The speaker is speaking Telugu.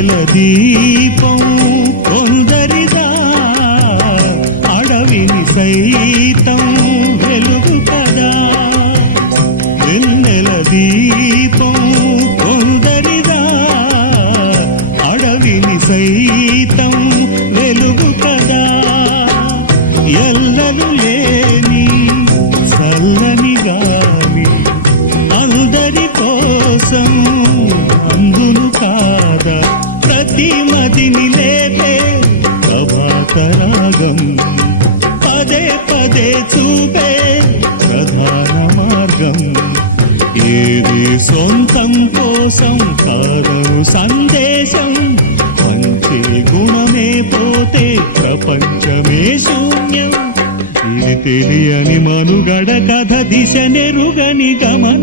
వెన్నెల దీపం కొందరిదా అడవిని సైతం వెలుగు కదా వెన్నెల దీపం కొందరిదా అడవిని సైతం వెలుగు కదా ఎల్లలు లేని చల్లని గాలి అందరి కోసం అందును కాదా ప్రతి మదిని లేపే ప్రభాత రాగం పదే పదే చూపే ప్రధాన మార్గం ఏది సొంతం కోసం కాదను సందేశం పంచే గుణమే పోతే ప్రపంచమే శూన్యం ఇది తెలియని మనుగడ కథ దిశ నెరుగని గమన